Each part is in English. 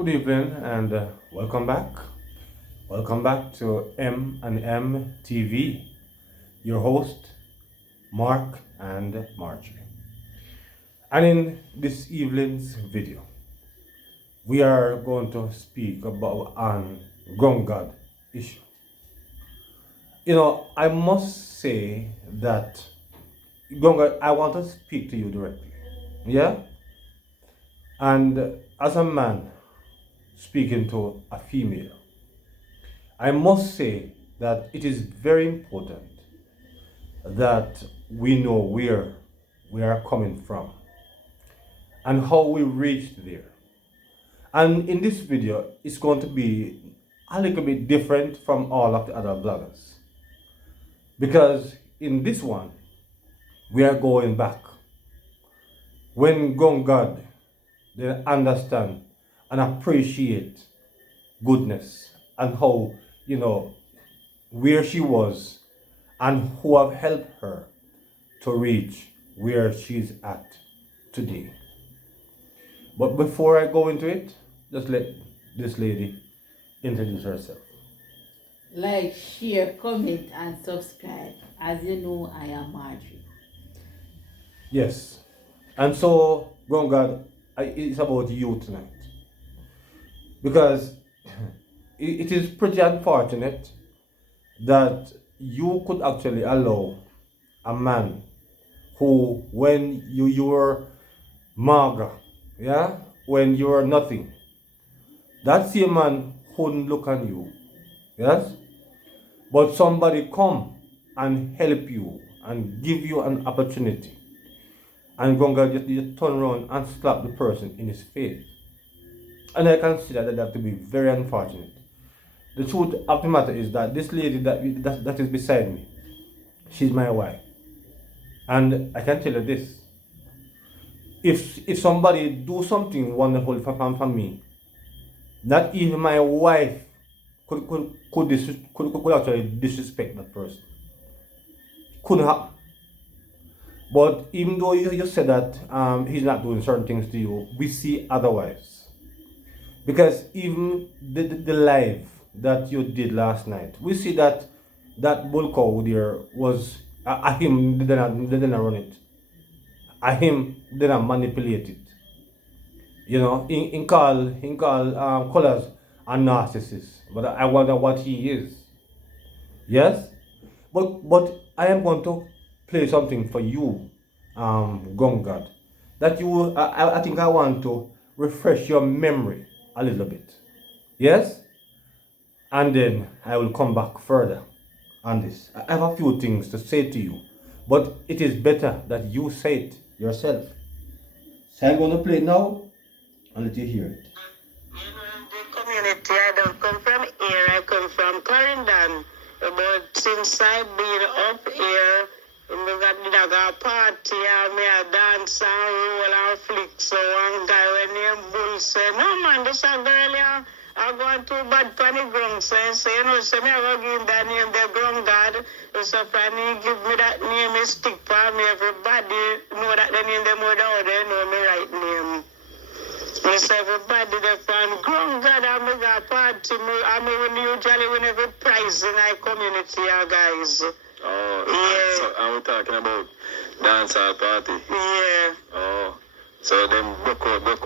Good evening and welcome back. Welcome back to M and M TV. Your host, Mark and Marjorie. And in this evening's video, we are going to speak about an ground God issue. I must say that ground God, I want to speak to you directly. Yeah? And as a man speaking to a female, I must say that it is very important that we know where we are coming from and how we reached there. And in this video, it's going to be a little bit different from all of the other bloggers. Because in this one, we are going back. When God, they understand and appreciate goodness and how, where she was and who have helped her to reach where she's at today. But before I go into it, just let this lady introduce herself. Like, share, comment, and subscribe. As you know, I am Marjorie. Yes. And so, God, it's about you tonight. Because it is pretty unfortunate that you could actually allow a man who, when you were magra, yeah, when you were nothing, that same man couldn't look on you, yes, but somebody come and help you and give you an opportunity, and Gonga just turn around and slap the person in his face. And I consider that to be very unfortunate. The truth of the matter is that this lady that is beside me, she's my wife. And I can tell you this. If somebody do something wonderful for me, not even my wife could actually disrespect that person. Couldn't happen. But even though you said that he's not doing certain things to you, we see otherwise. Because even the live that you did last night, we see that bull cow there was him didn't run it. Him didn't manipulate it. In call colaz a narcissist. But I wonder what he is. Yes? But I am going to play something for you, Gongad. That I think I want to refresh your memory a little bit. Yes? And then I will come back further on this. I have a few things to say to you, but it is better that you say it yourself. So I'm going to play it now and let you hear it. The community, I don't come from here, I come from Clarendon. But since I've been up here, we got a party, and me a dance and roll and flick. So one guy when named Bull said, no man, this a girl here. I going too bad for the ground, so I say, so me I go give him that name, the ground God. So when he give me that name, he stick for me. Everybody know that the name, the more they know me right name. So everybody they find ground God, and me got party. I mean, usually whenever prize in our community, guys. Oh, yeah. So are we talking about dancehall party? Yeah. Oh, so them broke out and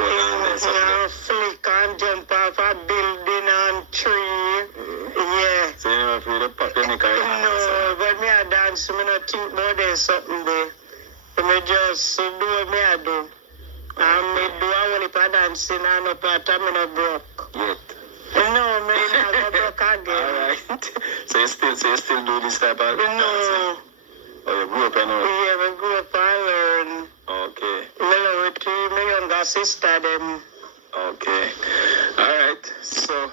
then something. Flick and jump off a building and tree. Yeah. So you never feel the pop your neck or anything? No, but me a dance, me not think about there's something there. Me just do what me a do. And me do a whole heap of dancing and no part of me no broke. Yet. No, me not go broke again. Alright. So you still do this type of dancing? No. Oh, you grew up and all? Yeah, me grew up and learn. Okay. Me learn with my younger sister them. Okay. Alright. So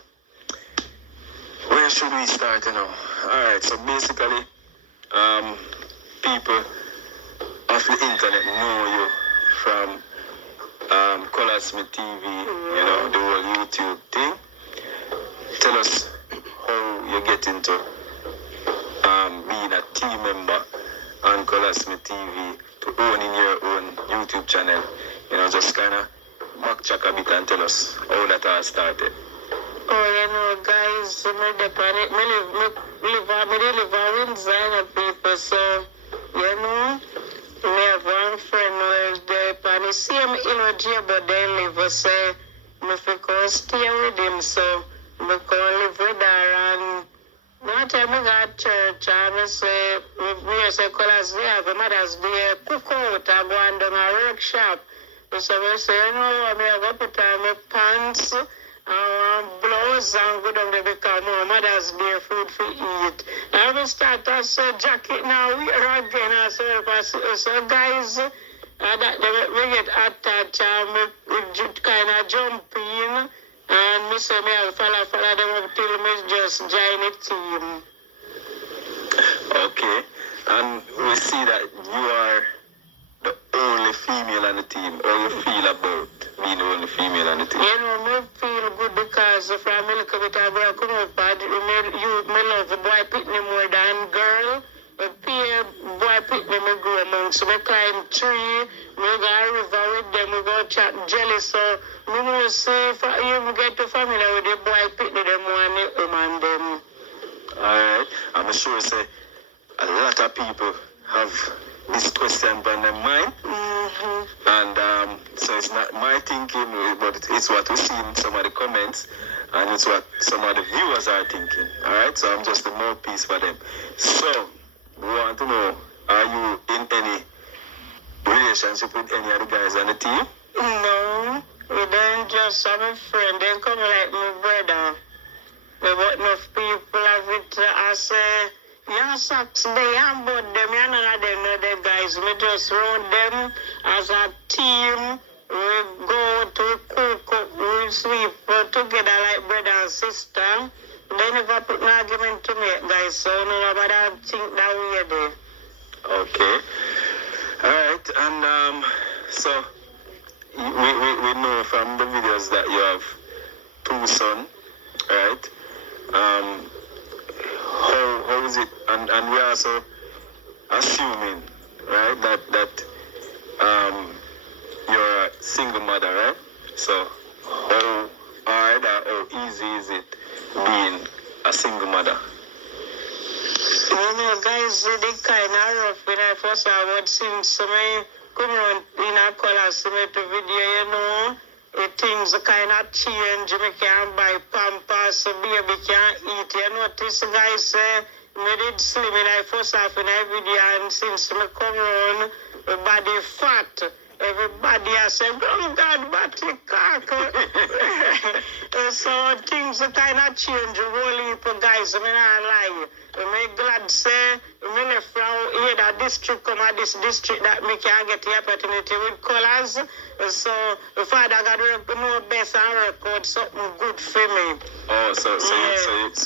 where should we start now? Alright, so basically, people of the internet know you from Colaz TV, the whole YouTube thing. Tell us how you get into being a team member on Colaz TV to owning your own YouTube channel. Just kind of backtrack a bit and tell us how that all started. Oh, you know, guys, me depend it. Me live a Windsor, you know, people. So, you know, me have one friend who depend the same energy, but they live. Say, me go stay with him. So, me go live with her. And one time I got church, and I say, me say, colaz they have a Mother's Day cook out. I go and do a workshop. So I say, you know, I go put on my pants. Blouse and go down there because my Mother's Day food for eat. I will start to say jacket now, wear again. I say, so guys, that we get attached and we kind of jump in. And me say, me I'll follow them up till me just join the team. Okay. And we see that you are the only female on the team. How you feel about being the only female on the team? You know, me feel good because from a little bit of a come up, me love the boy pitney more than girl. But peer boy pitney me go among. So me climb tree, me go a river with them, we go chat jelly. So me know say if you get to familiar with the boy pitney, them want the woman them. Alright. I'm sure say a lot of people have this question on their mind. Mm-hmm. And so it's not my thinking, but it's what we see in some of the comments, and it's what some of the viewers are thinking. Alright, so I'm just a mouthpiece for them. So, we want to know, are you in any relationship with any of the guys on the team? No, we don't just have a friend. They come like my brother. But enough people have it. I say, yeah, socks, they am but them, yeah, none of them know the guys. We just round them as a team. We go to cook, we sleep together like brother and sister. They never put an argument to me, guys, so nobody think that way there. Okay. Alright, and so we know from the videos that you have 2 sons, right? How is it? And we're also assuming, right, that you're a single mother, right? So how hard or how easy is it being a single mother? You know, guys, they kind of rough when I first heard since me come on in a colaz to video, you know. Things kind of change. Me can't buy pampers, so baby can't eat. You notice, guys, me did slim in I first half in a video, and since me come on, my body fat. Everybody has said, oh God, body cock. So things kind of change. Whole heap of guys, I'm not lie. I'm glad say, me left from here that district come at this district that me can get the opportunity with colaz. So the Father God will know best and work out something good for me. Oh, so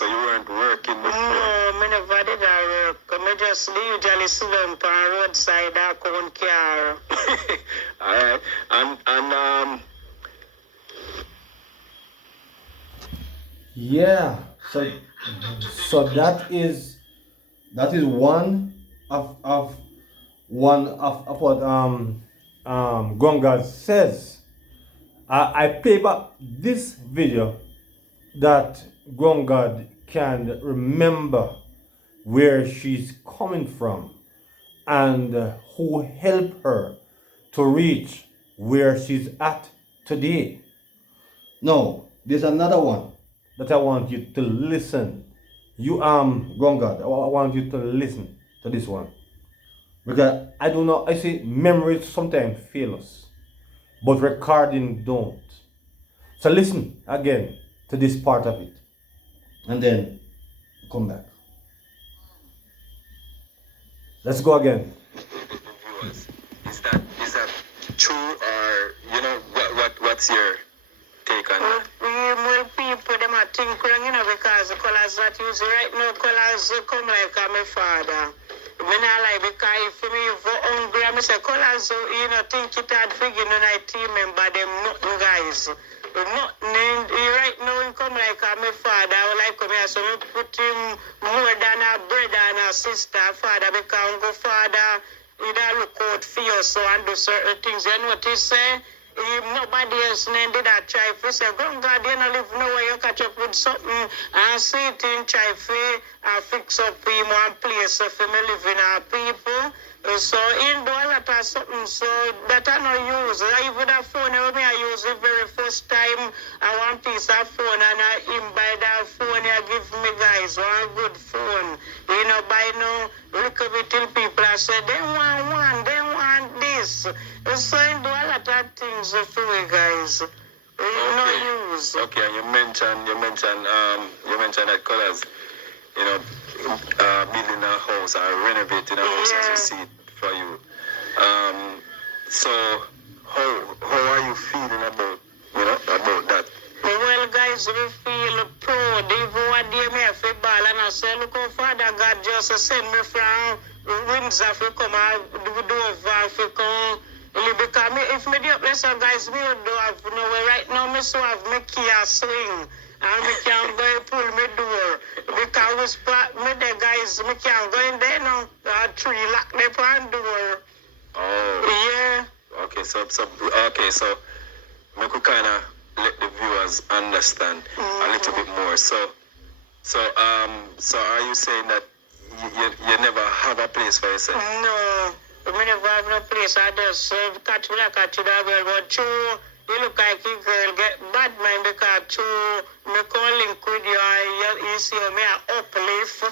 you weren't working before? No, me never did that work. Me just usually sit down on the roadside and come car. Alright. And Yeah. So that is one of what Gonga says. I play back this video that Gongad can remember where she's coming from and who helped her to reach where she's at today. No, there's another one that I want you to listen. You Gongad, I want you to listen to this one. Because I say memories sometimes fail us, but recording don't. So listen again to this part of it, and then come back. Let's go again. viewers, is that true, or what's your take on that? Well, people them are think wrong, because the colaz not used right now. Colaz come like my father. Me not like because if me for hungry, I say colaz, think it hard figure I team member them nothing guys. Nothing right now he come like my father. I like come here, so me put him more than a brother and a sister, father, because go father. You don't look out for you so and do certain things. You notice, Nobody else did that try for say, "Go God, you know live nowhere, you catch up with something and see it in try for fix up him one place for me living our people." So in do a lot of something so that I no use. Even the phone me I use the very first time I want piece of phone and I him buy that phone I give me guys one good phone. You know buy no little bit till people I say they want one, they want this. So I do a lot of things for you guys. You know use. Okay, and you mentioned that colors, you know, building a house or renovating a house as you see it for you. So how are you feeling about about that? Well, guys, we feel proud. Even one day me have a ball and I say, look how Father God just send me from Windsor to come and do over to come. Because me, if me do up there, so guys, me do have nowhere right now. Me so have me key a swing. And me can go and pull me door. Because we spot me the guys, me can go in there now. A tree lock the front door. Oh. Yeah. Okay, so me could kind of let the viewers understand a little bit more. So are you saying that you never have a place for yourself? No, we never have no place. I just catch me like a girl, but true, you look like a girl get bad mind because true, me come link with you, you see me a uplift,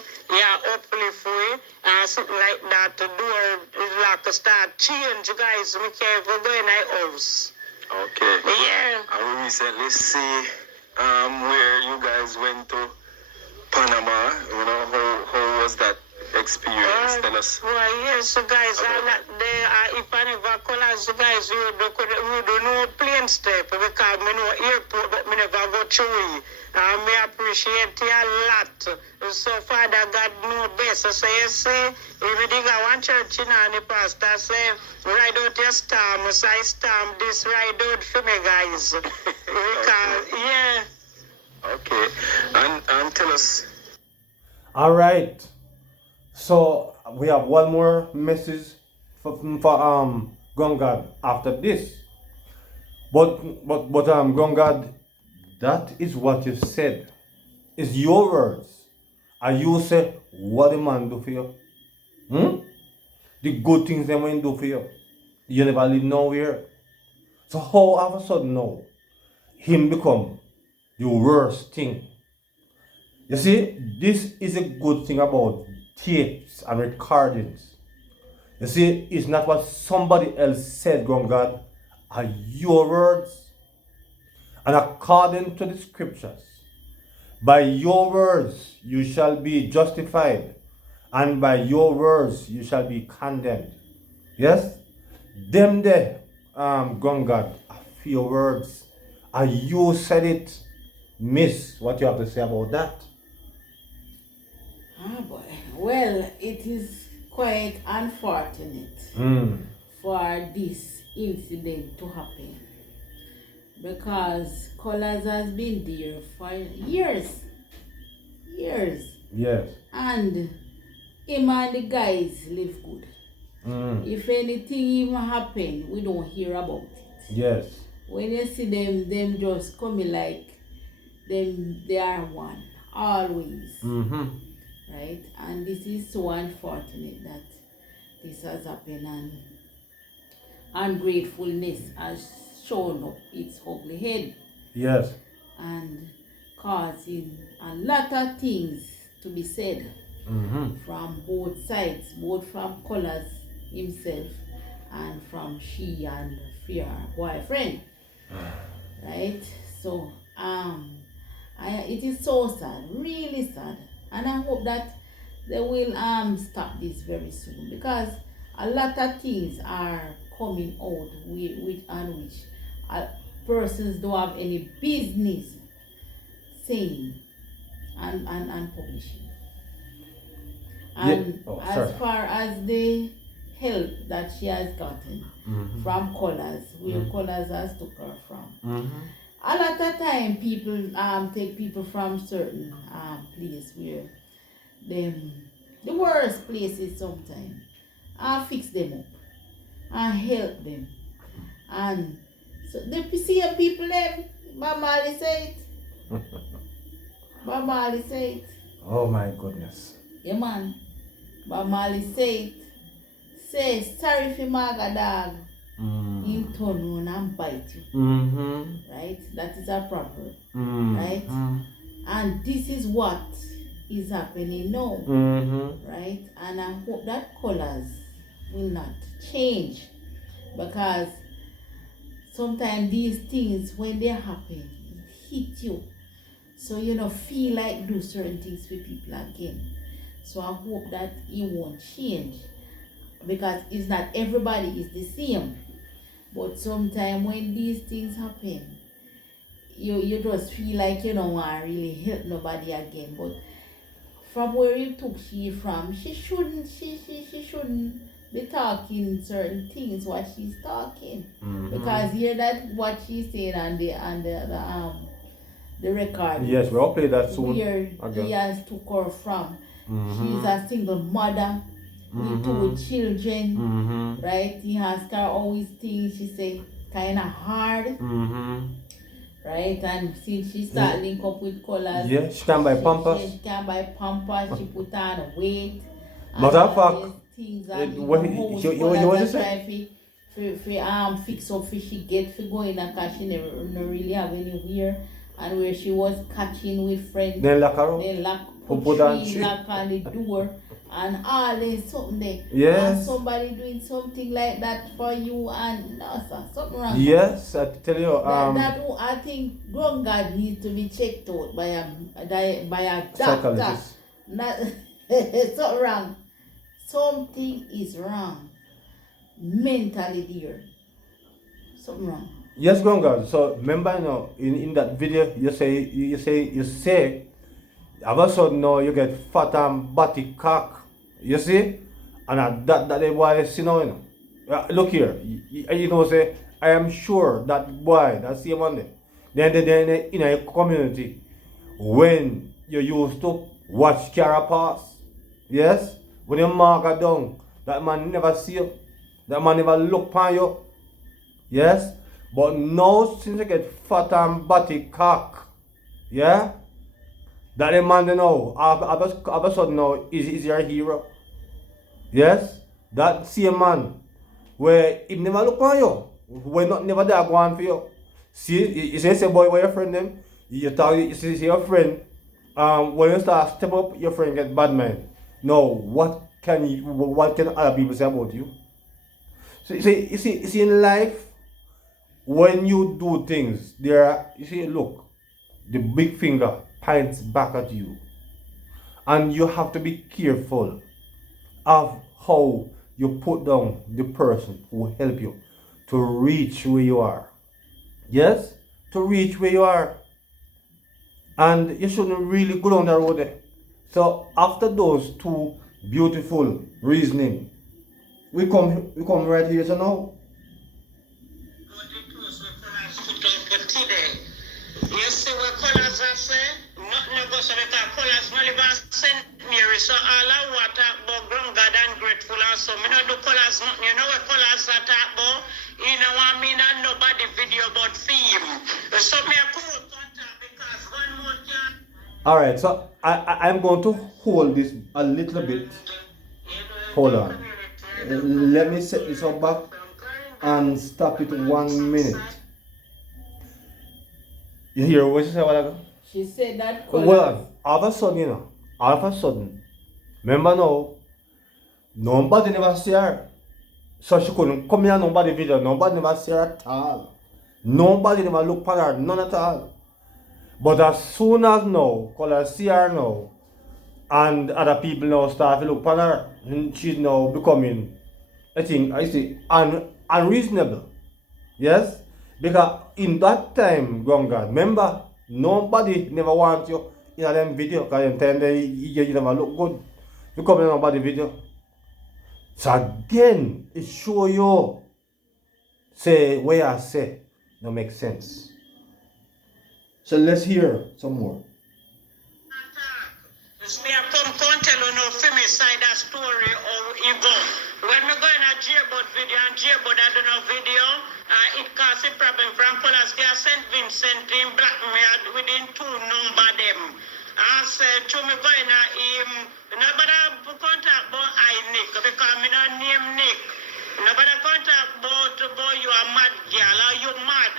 uplift we, and something like that, the door like start change, guys, we can't even go in my house. Okay. Yeah. I will recently see where you guys went to Panama. You know, how was that experience? Tell us. Well, yes, so guys, if I never call us, guys, we do no plane step because me know airport, but me never go through it. Me appreciate you a lot. So Father God know best. So you see, if you dig one church in and the pastor say, ride out your storm, so I storm this ride out for me, guys. Because, yeah. Okay. And tell us. All right. So we have one more message for Gongad after this. But Gongad, that is what you said. It's your words. And you say what the man do for you. The good things the man do for you. You never live nowhere. So how all of a sudden now him become the worst thing? You see, this is a good thing about tapes and recordings. You see, it's not what somebody else said, God, are your words. And according to the scriptures, by your words you shall be justified, and by your words you shall be condemned. Yes? Them there, God, a few words. And you said it. Miss, what you have to say about that? Ah, boy. Well, it is quite unfortunate for this incident to happen because colaz has been there for years. Yes. And him and the guys live good. If anything even happen, we don't hear about it. Yes. When you see them just coming like they are one, always. Right? And this is so unfortunate that this has happened, and ungratefulness has shown up its ugly head. Yes. And causing a lot of things to be said from both sides, both from colaz himself and from she and her boyfriend. Right? So it is so sad, really sad. And I hope that they will stop this very soon, because a lot of things are coming out which persons don't have any business saying and publishing. And as far as the help that she has gotten from colaz, where colaz has took her from. A lot of time people take people from certain place where the worst places sometimes fix them up and help them. And So the same people them, Mama Ali say it. Mama Ali say it. Oh my goodness. Yeah man. Mama Ali say it. Say sorry for Maga dog. Him turn around and bite you. Right? That is a proverb. Right? And this is what is happening now. Right? And I hope that colors will not change. Because sometimes these things, when they happen, it hit you. So you don't feel like do certain things with people again. So I hope that it won't change. Because it's not everybody is the same. But sometimes when these things happen, you just feel like you don't want to really help nobody again. But from where you took she from, she shouldn't be talking certain things what she's talking. Because hear that what she's saying on the record. Yes, we'll play that soon. Where again. he has took her from. She's a single mother with 2 children. Right? He has her always things she say kinda hard. Right? And since she start link up with colors. Yeah, she can buy pampers. She can buy pampers, she put on weight. Matter of fact, things and you want to say? Fix up for she get for going because she never really have anywhere. And where she was catching with friends, Then lock her up. they lock Put on lock on the door and all there's something there. Yes. And somebody doing something like that for you and no sir, something wrong. Yes, I tell you. That I think grown God needs to be checked out by a doctor. Psychologist. Not something wrong. Something is wrong. Mentally dear. Something wrong. Yes, Gonga. So remember, you know, in that video, you say, all of a sudden now you get fat and body cock. You see, and that the boy see now, you know. Look here, you know, say I am sure that boy, that same one there. Then in a community, when you used to watch Cara pass, yes, when you mark her down, that man never see you, that man never look upon you, yes. But now since you get fat and body cock, yeah, that the man you know, all of a sudden now is your hero. Yes? That same man where he never look on you, when not never there go on for you. See, you say boy where your friend them, you talk you see your friend, when you start step up your friend get bad mind. Now what can other people say about you? So you see in life, when you do things, you see, look, the big finger points back at you. And you have to be careful of how you put down the person who will help you to reach where you are. Yes? To reach where you are. And you shouldn't really go down that road there. So after those 2 beautiful reasoning, we come right here to now. You see what colors are saying? Nothing goes to the colors, not even St. Mary. So all I want to about ground God and grateful and so. Me not do colors, nothing. You know what colors are talk about? You know what I mean? And nobody video about film. So me a cool contact because one more time. Alright, so I'm going to hold this a little bit. Hold on. Let me set this up back and stop it 1 minute. You hear what she said a while ago? She said that colors. Well, all of a sudden, remember now, nobody never see her. So she couldn't come here, nobody video, nobody never see her at all. Nobody never look at her, none at all. But as soon as now, colors see her now, and other people now start to look at her, and she's now becoming, I say, unreasonable. Yes? Because in that time, Gonga, remember, nobody never wants you in a them video because them time you never look good. You come in nobody video. So again, it show you, say, where I say, no make sense. So let's hear some more. Me I come tell you no for me side that story how you go. When me go in a jailbird video and jailbird I do no video, it cause a problem from colors. They are St. Vincent in Blackmail within 2 number them. I said to me going to him, nobody contact about I Nick because me not name Nick. Nobody contact about boy you are mad girl or you mad.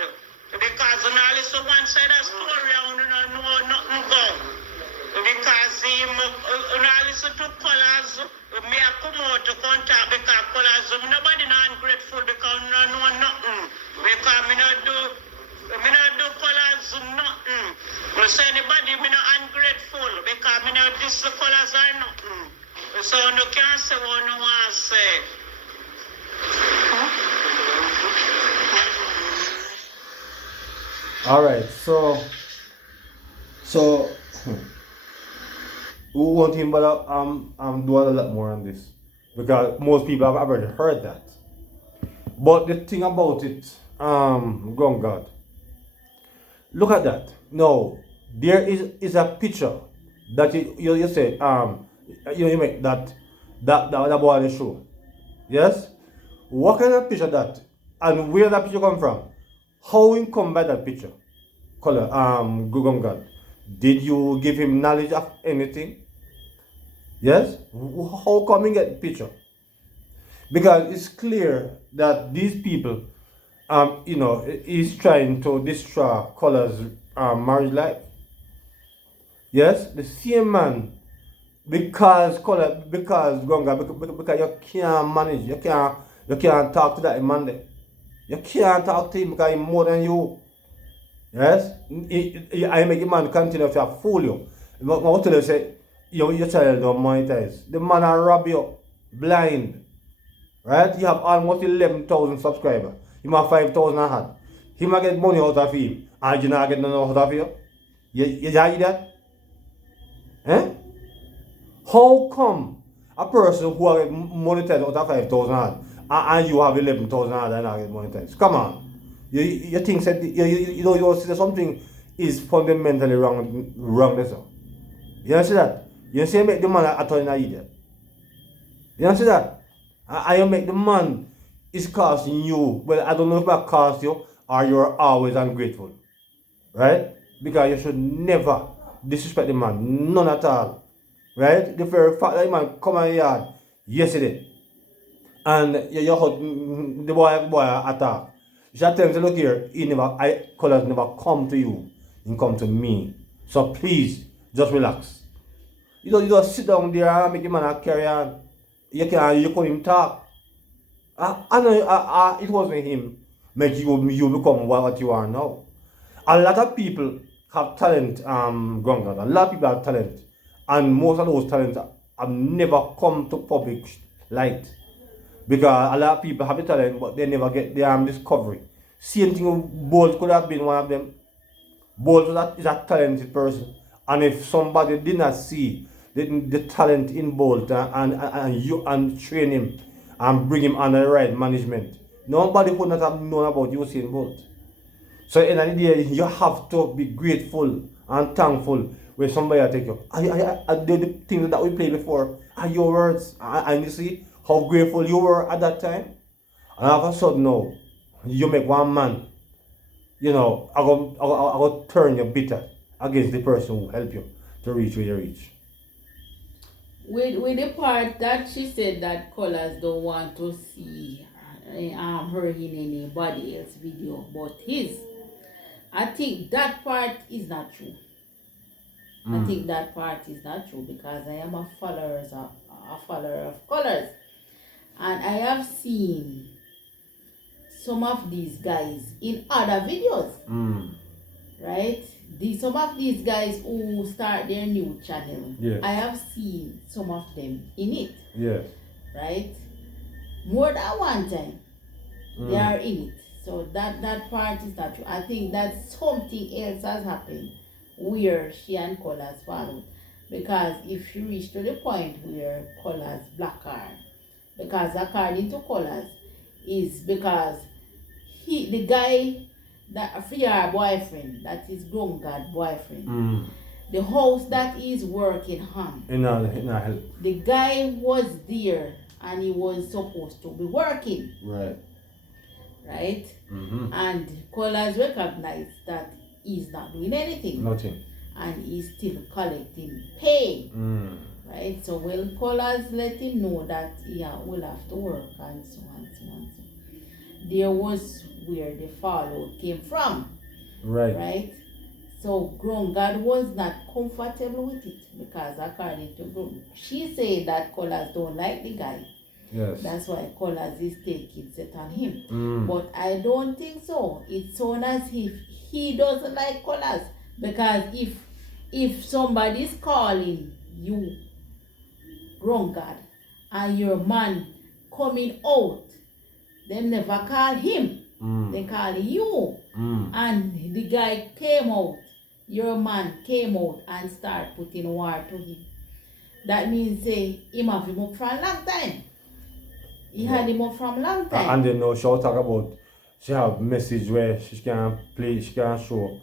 Because now listen one side of story and you don't know nothing go. Because him now listen to colors, me I come out to contact because colors nobody not ungrateful because no know nothing. Because me not do colors nothing. So anybody me not ungrateful because me not this the colors are nothing. So no can't say what no want to say. All right, so we won't even bother do a lot more on this because most people have already heard that. But the thing about it, God, look at that. No, there is a picture that you say you make that boy on the show. Yes, what kind of picture that, and where that picture come from? How you come by that picture? Color, Google God. Did you give him knowledge of anything? Yes? How come you get the picture? Because it's clear that these people, is trying to destroy Color's marriage life. Yes? The same man, because Gonga, because you can't manage, you can't talk to that man there. You can't talk to him because he's more than you. Yes? I make a man continue to fool you. But what tell you say, your child don't monetize. The man will rob you blind. Right? You have almost 11,000 subscribers. He have 5,000 a hand. He might get money out of him. And you not get none out of you. You hear that? Eh? How come a person who have monetized out of 5,000 a hand and you have 11,000 a hand and not get monetized? Come on. You think that you see that something is fundamentally wrong there, so. You see that? You see make the man a turn an idiot. You see that? And you make the man is costing you. Well, I don't know if that cost you or you're always ungrateful. Right? Because you should never disrespect the man. None at all. Right? The very fact that the man come on your yard yesterday and you hurt the boy attack. You should tell him, look here, colors never come to you. He come to me. So please, just relax. You just sit down there and make the man carry on. You couldn't even talk. I know it wasn't him make you become what you are now. A lot of people have talent, Gonga. A lot of people have talent. And most of those talents have never come to public light. Because a lot of people have the talent, but they never get the discovery. Same thing, Bolt could have been one of them. Bolt is a talented person. And if somebody did not see the talent in Bolt and train him and bring him under the right management, nobody would not have known about Usain Bolt. So in the day, you have to be grateful and thankful when somebody take you. The things that we played before are your words. And you see how grateful you were at that time. And all of a sudden now, you make one man, I go turn you bitter against the person who helped you to reach where you reach. With the part that she said that colors don't want to see her in anybody else's video but his, I think that part is not true. I think that part is not true because I am a follower of colors, and I have seen some of these guys in other videos, right? Some of these guys who start their new channel, yes. I have seen some of them in it, yes. right? More than one time, they are in it. So that part is not true. I think that something else has happened where she and Colaz followed. Because if she reached to the point where Colaz black her, because according to Colaz, is because the guy that for her boyfriend, that is grown God boyfriend, the house that he's working on, in our help. The guy was there and he was supposed to be working. Right. right? Mm-hmm. And colaz recognized that he's not doing anything. Nothing. And he's still collecting pay. Mm. Right? So well colaz let him know that will have to work and so on, so on, so on. There was where the fallout came from. Right. Right? So Grongad was not comfortable with it because according to Grong, she said that colaz don't like the guy. Yes. That's why colaz is taking set on him. Mm. But I don't think so. It sounds as if he doesn't like colaz. Because if somebody's calling you Grongad and your man coming out, they never call him. Mm. They call you. Mm. And the guy came out, your man came out and start putting war to him. That means say him have him up for a long time. He had him up from a long time. And then now she'll talk about she have message where she can play, she can show,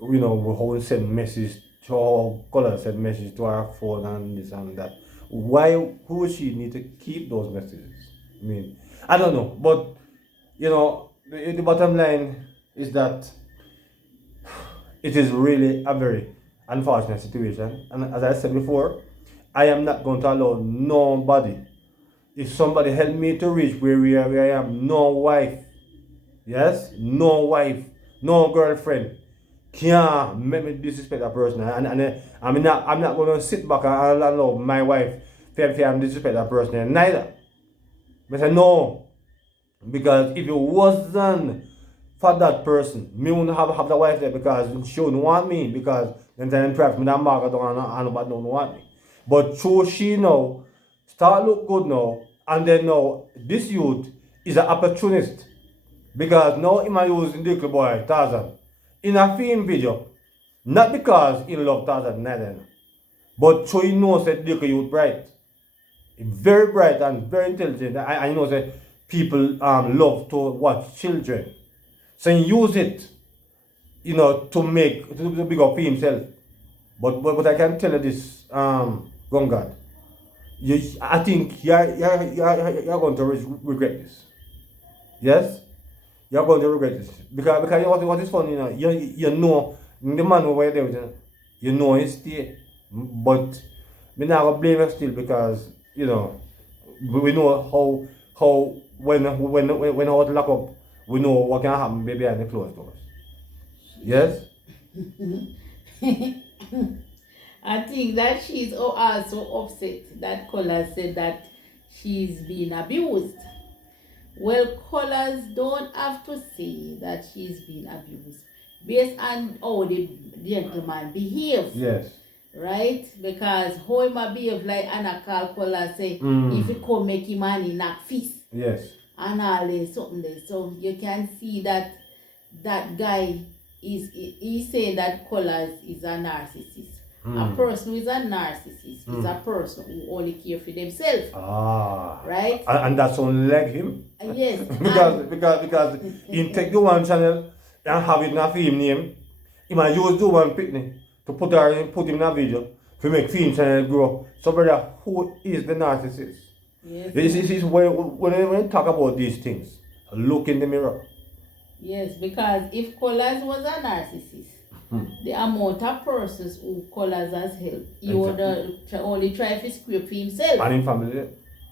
how to send message to her color, send message to her phone and this and that. Why would she need to keep those messages? I mean, I don't know, but the bottom line is that it is really a very unfortunate situation. And as I said before, I am not going to allow nobody. If somebody help me to reach where I am, no wife, yes, no wife, no girlfriend can't make me disrespect that person. And I'm not going to sit back and allow my wife to disrespect that person neither. But I know, because if it wasn't for that person, me wouldn't have the wife there because she wouldn't want me, because then perhaps me that market down and nobody don't want me. But through she now start look good now, and then now this youth is an opportunist, because now he might use the little boy Tarzan in a film video, not because he love Tarzan neither, but so he knows that little youth bright, very bright and very intelligent. I know that people love to watch children, so he use it, to big up himself. But I can tell you this, Gongad, I think you're going to regret this. Yes, you're going to regret this because what is funny, you know the man over there, you know he stay, but me not gonna blame him still, because we know how when how to lock up, we know what can happen behind the closed doors. Yes. I think that she's also upset that colaz said that she's being abused. Well, colaz don't have to say that she's being abused based on how the gentleman behaves. Yes. Right? Because how he might behave like Anna call colaz say, if he come make him and he knock fist. Yes. And all this something there. So you can see that guy he's saying that colaz is a narcissist. A person who is a narcissist is a person who only cares for themselves. Right? And that's only like him. Yes. because he take the one channel and have it in a film name. He might use the one picnic to put him in a video to make film channel grow. So brother, who is the narcissist? Yes. This is when you talk about these things, look in the mirror. Yes, because if colaz was a narcissist, the amount of persons who colaz has helped, he would only try to scrape for himself. And in family.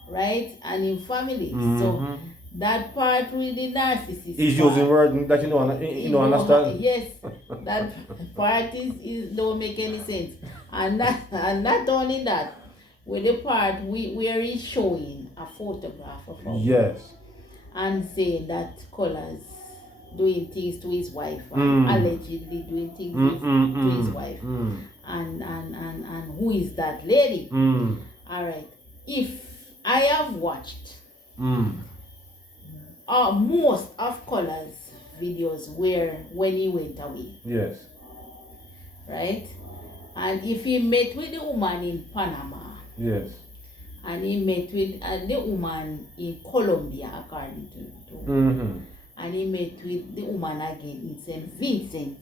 Right? And in family. So that part with the narcissist. He's using words that you don't understand. Yes. That part is don't make any sense. And not only that, with the part where he's showing a photograph of him. Yes. And saying that colaz doing things to his wife, allegedly doing things to his wife, and who is that lady? All right. If I have watched most of colaz videos when he went away, yes, right, and if he met with the woman in Panama, yes, and he met with the woman in Colombia, according to and he met with the woman again in St. Vincent,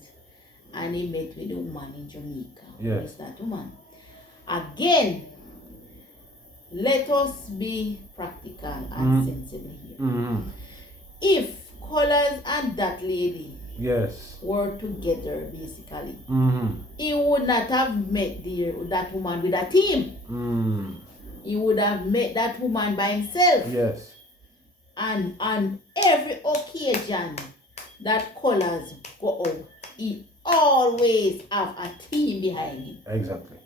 and he met with the woman in Jamaica. Yes. Who is that woman? Again, let us be practical and sensible here. If Colaz and that lady Yes. were together basically, Mm-hmm. he would not have met that woman with a team. Mm. He would have met that woman by himself. Yes. And on every occasion that Colaz go out, he always have a team behind him. Exactly.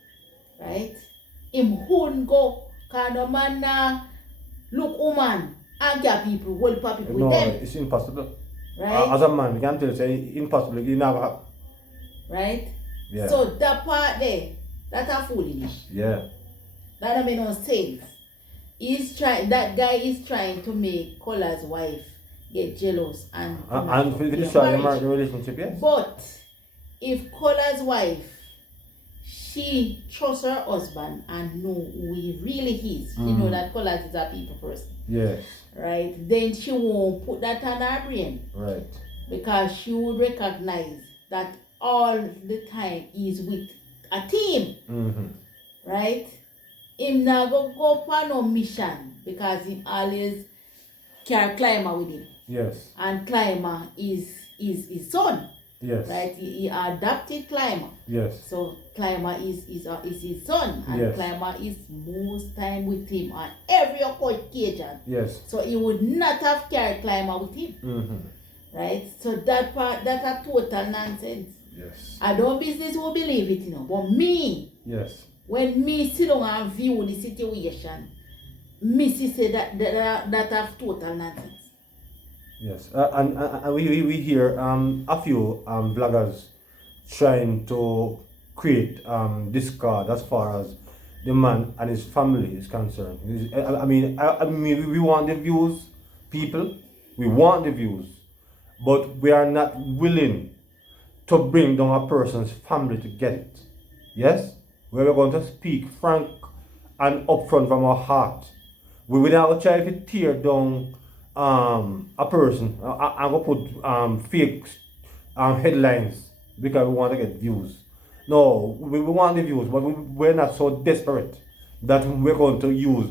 Right? Him wouldn't go, kind of man look woman and get people, whole people with No, them. it's impossible. Right? As a man, you can tell you, say impossible. You never have. Right? Yeah. So that part there, that's a foolish. Yeah. That don't make no sense. That guy is trying to make Colaz's wife get jealous and And for be this a try marriage. the relationship, yes. But if Colaz's wife, she trusts her husband and know who he really is, she know that Colaz is a people person, Yes. right? Then she won't put that on her brain, Right. because she would recognize that all the time he's with a team, Mm-hmm. right? Him not go for no mission because he always carry Climber with him, Yes. and Climber is his son, Yes. right? He adopted Climber, Yes. so Climber is his son, and Yes. Climber is most time with him on every occasion. Yes. So he would not have carried Climber with him, Mm-hmm. right? So that part, that's a total nonsense. Yes. I don't business will believe it, but me, Yes. when me sit down and view the situation, me see say that have total nonsense. Yes. And we hear a few bloggers trying to create discord as far as the man and his family is concerned. I mean, we want the views, people. We want the views, but we are not willing to bring down a person's family to get it. Yes? We're going to speak frank and upfront from our heart. We will not try to tear down a person. I'm going to put fake headlines because we want to get views. No, we want the views, but we're not so desperate that we're going to use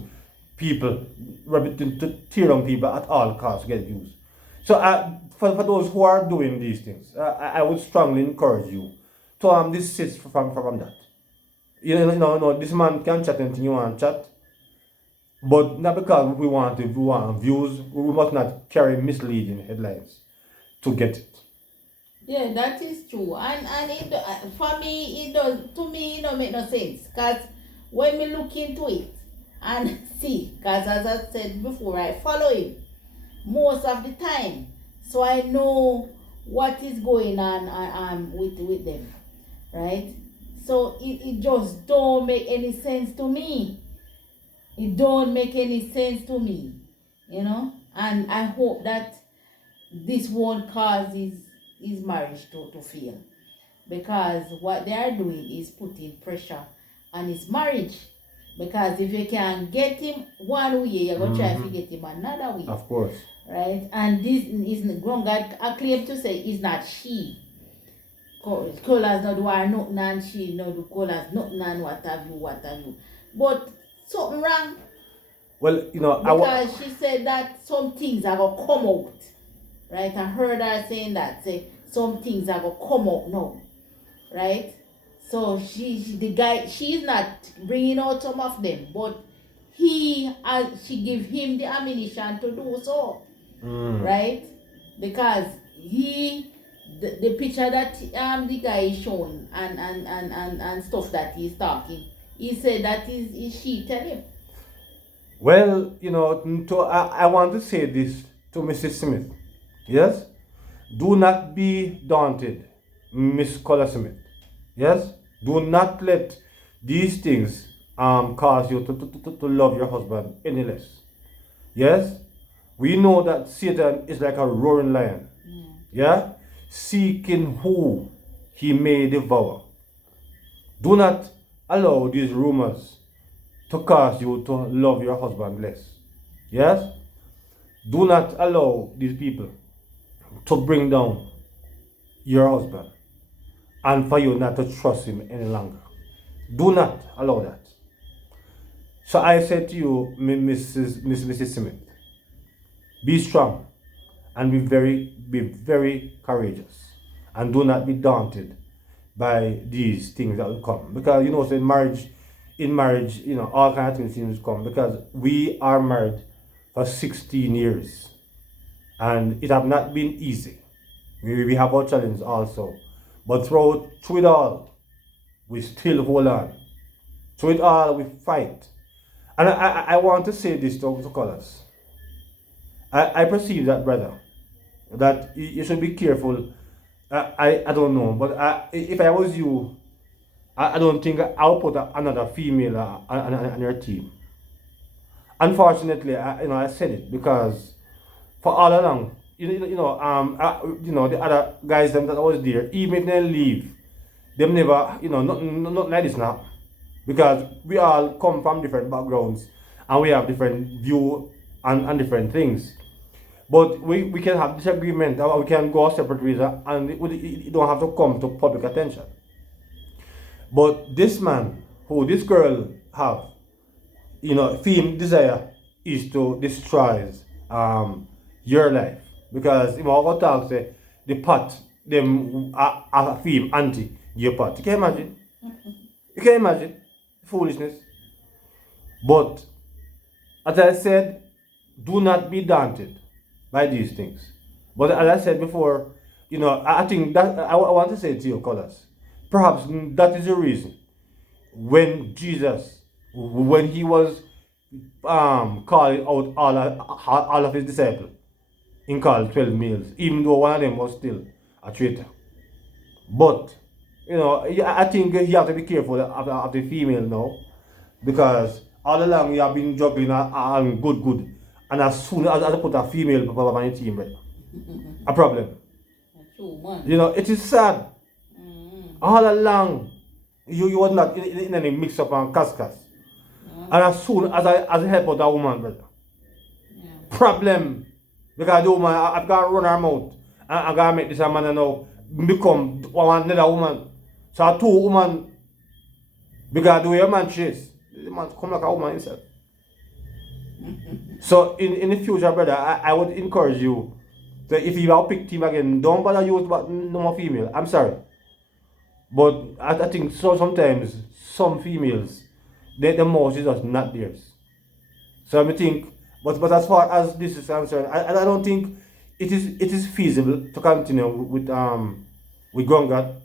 people to tear down people at all costs to get views. So for those who are doing these things, I would strongly encourage you to desist from that. No, this man can chat anything you want to chat, but not because we want views. We must not carry misleading headlines to get it. Yeah, that is true, and it, for me, it does. To me, it don't make no sense. Cause when we look into it and see, cause as I said before, I follow him most of the time, so I know what is going on with them, right? So it just don't make any sense to me. It don't make any sense to me, And I hope that this won't cause his marriage to fail, because what they are doing is putting pressure on his marriage. Because if you can get him one way, you're going to try to get him another way. Of course. Right? And this is grown God I claim to say is not she. Colaz not do her nothing and she no do Colaz nothing and what have you. But something wrong. Well, Because she said that some things are going to come out. Right? I heard her saying that. Say some things are going to come out now. Right? So the guy, she's not bringing out some of them, but she give him the ammunition to do so, right? Because the picture that the guy is showing and stuff that he's talking, he said that is she tell him. Well, I want to say this to Mrs. Smith. Yes? Do not be daunted, Miss Colaz Smith. Yes? Do not let these things cause you to love your husband any less. Yes? We know that Satan is like a roaring lion. Yeah? Seeking who he may devour. Do not allow these rumors to cause you to love your husband less. Yes? Do not allow these people to bring down your husband and for you not to trust him any longer. Do not allow that. So I said to you, Mrs. Smith, be strong and be very courageous, and do not be daunted by these things that will come. Because you know, so in marriage, you know, all kinds of things seems to come, because we are married for 16 years, and it have not been easy. We have our challenges also, but through it all, we still hold on. Through it all, we fight. And I want to say this to colors. I perceive that, brother, that you should be careful. I don't know, but if I was you, I don't think I'll put another female on your team. Unfortunately, I said it because for all along, you know, the other guys them that was there, even if they leave, them never, not like this now, because we all come from different backgrounds and we have different view and different things. But we can have disagreement, or we can go separate ways, and it don't have to come to public attention. But this man, who this girl have, feeling desire is to destroy your life. Because if I go talk say the pot, them a film anti your pot. You can imagine? You can imagine foolishness. But as I said, do not be daunted by these things. But as I said before, I think that I want to say to you, colors, perhaps that is the reason when Jesus, when he was calling out all of his disciples, he called 12 males, even though one of them was still a traitor. But I think you have to be careful of the female now, because all along you have been juggling and good. And as soon as I put a female on your team, right, a problem. It is sad. All along, you was not in any mix up and cascas. And as soon as I help out a woman, brother, problem. Because the woman, I've got to run her mouth. And I got to make this a man now become another woman. So two woman, because the way a man chase, the man come like a woman himself. So in the future, brother, I would encourage you that if you have a pick team again, don't bother use no more female. I'm sorry. But I think sometimes some females, the most is just not theirs. So I think, but as far as this is concerned, I don't think it is feasible to continue with Gongat.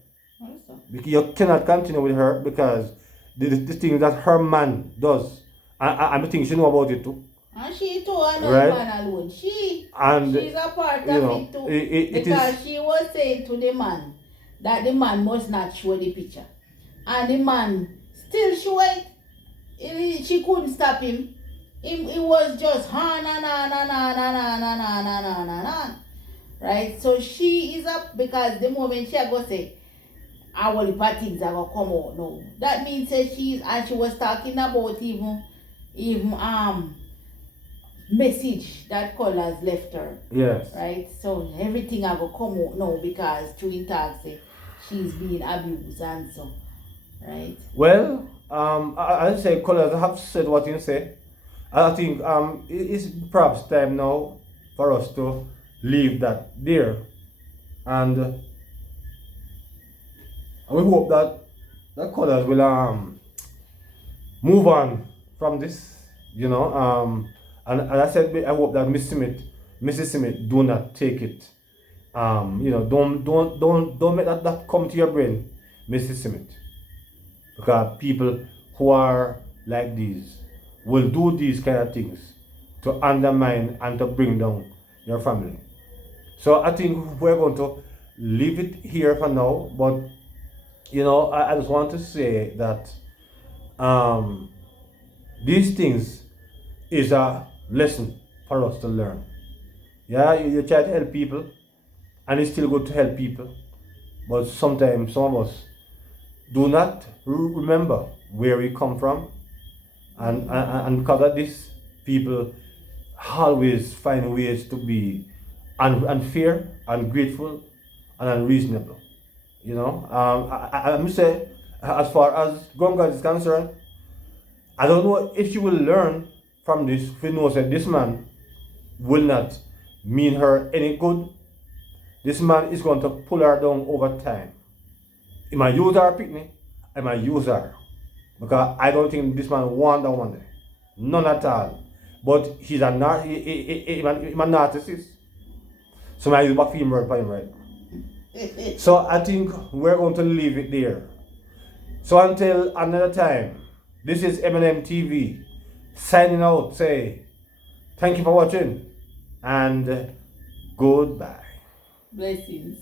You cannot continue with her because the thing that her man does, I think she know about it too. And she too, and not Right? man alone. She's a part of it too. Because she was saying to the man that the man must not show the picture. And the man still show it. She couldn't stop him. It was just on. Right? So she is up because the moment she go say, our things are gonna come out now. That means that she was talking about even message that colors left her. yes. Right? So everything are gonna come out now because through taxi she's being abused and so. Right? Well, I say colors have said what you say. I think it's perhaps time now for us to leave that there, and we hope that colors will move on from this, and as I said, I hope that Mrs. Smith do not take it, don't make that come to your brain, Mrs. Smith, because people who are like these will do these kind of things to undermine and to bring down your family. So I think we're going to leave it here for now, but I just want to say that these things is a lesson for us to learn. Yeah, you try to help people, and it's still good to help people, but sometimes some of us do not remember where we come from, and because of this, people always find ways to be unfair, ungrateful, and unreasonable. I must say, as far as Gonga is concerned, I don't know if she will learn from this. If you know that this man will not, mean her any good, this man is going to pull her down over time. He might use her picnic, I might use her. Because I don't think this man want that one day. None at all. But he's a narcissist. So I use my female for him right now. So I think we're going to leave it there. So until another time, this is M&M TV signing out. Say thank you for watching and goodbye. Blessings.